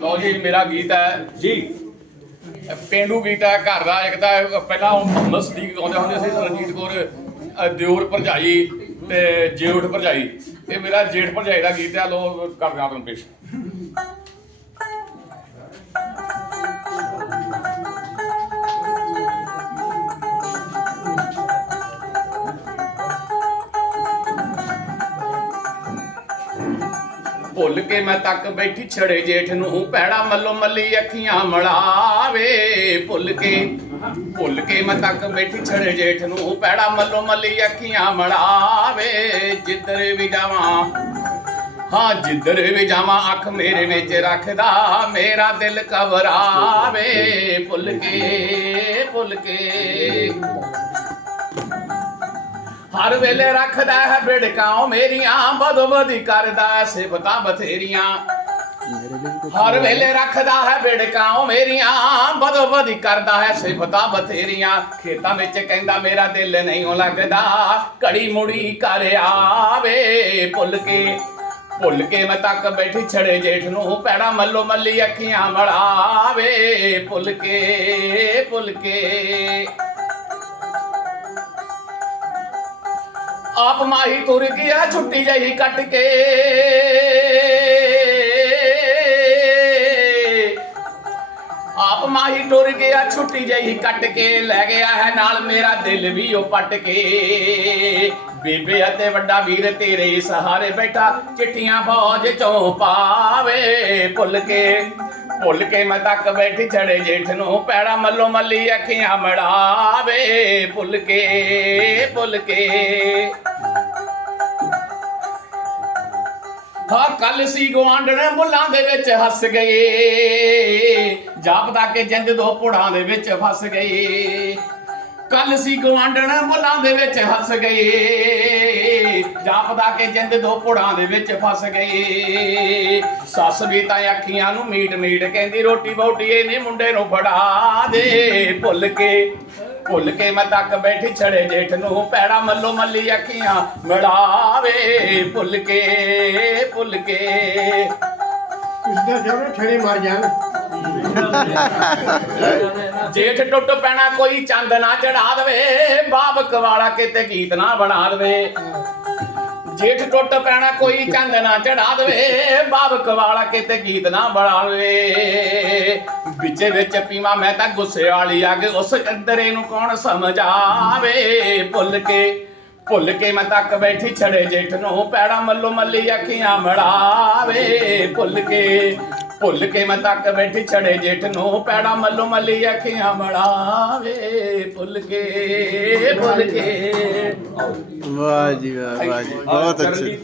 ਲਓ ਜੀ ਮੇਰਾ ਗੀਤ ਹੈ ਜੀ। ਪੇਂਡੂ ਗੀਤ ਹੈ ਘਰ ਦਾ ਇੱਕ ਤਾਂ ਪਹਿਲਾਂ ਉਹ ਮੁਹੰਮਦ ਸਦੀਕ ਗਾਉਂਦੇ ਹੁੰਦੇ ਸੀ ਰਣਜੀਤ ਕੌਰ ਦਿਓਰ ਭਰਜਾਈ ਤੇ ਜੇਠ ਭਰਜਾਈ। ਇਹ ਮੇਰਾ ਜੇਠ ਭਰਜਾਈ ਦਾ ਗੀਤ ਹੈ ਲੋ ਕਰਦੇ ਤੁਹਾਨੂੰ ਪੇਸ਼। ਭੁੱਲ ਕੇ ਮੈਂ ਤੱਕ ਬੈਠੀ ਛੜੇ ਜੇਠ ਨੂੰ ਪੈੜਾ ਮੱਲੋ ਮੱਲੀ ਅੱਖੀਆਂ ਮਲਾਵੇ। ਭੁੱਲ ਕੇ ਭੁੱਲ ਕੇ ਮੈਂ ਤੱਕ ਬੈਠੀ ਛੜੇ ਜੇਠ ਨੂੰ, ਭੈੜਾ ਮੱਲੋ ਮੱਲੀ ਅੱਖੀਆਂ ਮਲਾਵੇ। ਜਿੱਧਰ ਵੀ ਜਾਵਾਂ, ਹਾਂ, ਜਿੱਧਰ ਵੀ ਜਾਵਾਂ, ਅੱਖ ਮੇਰੇ ਵਿੱਚ ਰੱਖਦਾ, ਮੇਰਾ ਦਿਲ ਘਬਰਾਵੇ। ਭੁੱਲ ਕੇ ਭੁੱਲ ਕੇ। ਹਰ ਵੇਲੇ ਰੱਖਦਾ ਹੈ ਬਿੜਕਾਉ ਮੇਰੀਆਂ ਬਦੋ ਬਦੀ ਕਰਦਾ ਸਿਫਤਾਂ ਬਥੇਰੀਆਂ। ਹਰ ਵੇਲੇ ਰੱਖਦਾ ਹੈ ਬਿੜਕਾਉ ਮੇਰੀਆਂ ਬਦੋ ਬਦੀ ਕਰਦਾ ਹੈ ਸਿਫਤਾਂ ਬਥੇਰੀਆਂ। ਖੇਤਾਂ ਵਿੱਚ ਕਹਿੰਦਾ, ਮੇਰਾ ਦਿਲ ਨਹੀਂ ਓ ਲੱਗਦਾ, ਘੜੀ ਮੁੜੀ ਕਰ ਆਵੇ। ਭੁੱਲ ਕੇ ਭੁੱਲ ਕੇ ਮੈਂ ਤੱਕ ਬੈਠੀ ਛੜੇ ਜੇਠ ਨੂੰ ਪੈੜਾ ਮੱਲੋ ਮੱਲੀ ਅੱਖੀਆਂ ਮੜਾਵੇ। ਭੁੱਲ ਕੇ ਭੁੱਲ ਕੇ। ਆਪ ਮਾਹੀ ਤੁਰ ਗਿਆ ਛੁੱਟੀ ਜਹੀ ਕੱਟ ਕੇ। ਆਪ ਮਾਹੀ ਟੁਰ ਗਿਆ ਛੁੱਟੀ ਜਹੀ ਕੱਟ ਕੇ, ਲੈ ਗਿਆ ਹੈ ਨਾਲ ਮੇਰਾ ਦਿਲ ਵੀ ਉਹ ਪੱਟ ਕੇ। ਬੇਬੇ ਅਤੇ ਵੱਡਾ ਵੀਰ ਤੇਰੇ ਸਹਾਰੇ ਬੈਠਾ, ਚਿੱਠੀਆਂ ਫੌਜ ਚੋਂ ਪਾਵੇ ਭੁੱਲ ਕੇ। ਭੁੱਲ ਕੇ ਮੈਂ ਤੱਕ ਬੈਠੀ ਛੜੇ ਜੇਠ ਨੂੰ ਪੈੜਾ ਮੱਲੋ ਮੱਲੀ ਅੱਖੀਆਂ ਮੜਾਵੇ, ਭੁੱਲ ਕੇ ਭੁੱਲ ਕੇ। ਹਾਂ ਕੱਲ ਸੀ ਗਵਾਂਢਣ ਮੁੱਲਾਂ ਦੇ ਵਿੱਚ ਹੱਸ ਗਏ, ਜਾਪਦਾ ਕਿ ਜਿੰਦ ਦੋ ਪੁੜਾਂ ਦੇ ਵਿੱਚ ਫਸ ਗਏ। ਕੱਲ ਸੀ ਗਵਾਂਢਣ ਬੁੱਲਾਂ ਦੇ ਵਿੱਚ ਹੱਸ ਗਏ। ਜਾਪਦਾ ਕਿ ਜਿੰਦ ਦੋ ਪੁੜਾਂ ਦੇ ਵਿੱਚ ਫਸ ਗਏ। ਸੱਸ ਵੀ ਤਾਂ ਅੱਖੀਆਂ ਨੂੰ ਮੀਟ ਮੀਟ ਕਹਿੰਦੀ, ਰੋਟੀ ਬੋਟੀ ਇਹਨੇ ਮੁੰਡੇ ਨੂੰ ਫੜਾ ਦੇ। ਭੁੱਲ ਕੇ ਭੁੱਲ ਕੇ ਮੈਂ ਤੱਕ ਬੈਠੀ ਛੜੇ ਜੇਠ ਨੂੰ ਪੈੜਾ ਮੱਲੋ ਮੱਲੀ ਅੱਖੀਆਂ ਮਿਲਾਵੇ। ਭੁੱਲ ਕੇ ਭੁੱਲ ਕੇ। ਇਸਦਾ ਜਰੂਰ ਛੜੀ ਮਾਰ ਜਾਣ। ਜੇਠ ਟੁੱਟ ਪੈਣਾ, ਕੋਈ ਚੰਦ ਨਾ ਚੜਾ ਦੇਵੇ, ਬਾਬਕ ਵਾਲਾ ਕਿਤੇ ਗੀਤ ਨਾ ਬਣਾ ਦੇਵੇ। ਜੇਠ ਟੁੱਟ ਪੈਣਾ, ਕੋਈ ਚੰਦ ਨਾ ਚੜਾ ਦੇਵੇ, ਬਾਬਕ ਵਾਲਾ ਕਿਤੇ ਗੀਤ ਨਾ ਬਣਾ ਵਿੱਚੇ ਵਿੱਚ ਪੀਵਾ ਮੈਂ ਤਾਂ ਗੁੱਸੇ ਵਾਲੀ ਅੱਗ, ਉਸ ਕੰਦਰੇ ਨੂੰ ਕੌਣ ਸਮਝਾਵੇ? ਭੁੱਲ ਕੇ ਭੁੱਲ ਕੇ ਮੈਂ ਤੱਕ ਬੈਠੀ, ਛੜੇ ਜੇਠ ਨੂੰ ਪੈੜਾ ਮੱਲੋ ਮੱਲੀ ਅੱਖੀਆਂ ਮੜਾਵੇ। ਭੁੱਲ ਕੇ ਭੁੱਲ ਕੇ ਮੈਂ ਤੱਕ ਬੈਠੀ ਛੜੇ ਜੇਠ ਨੂੰ ਪੈੜਾ ਮੱਲੋ ਮੱਲੀ ਅੱਖੀਆਂ ਮੜਾਵੇ ਭੁੱਲ ਕੇ ਭੁੱਲ ਕੇ। ਵਾਹ ਜੀ ਵਾਹ ਵਾਹ ਜੀ ਬਹੁਤ ਅੱਛੇ।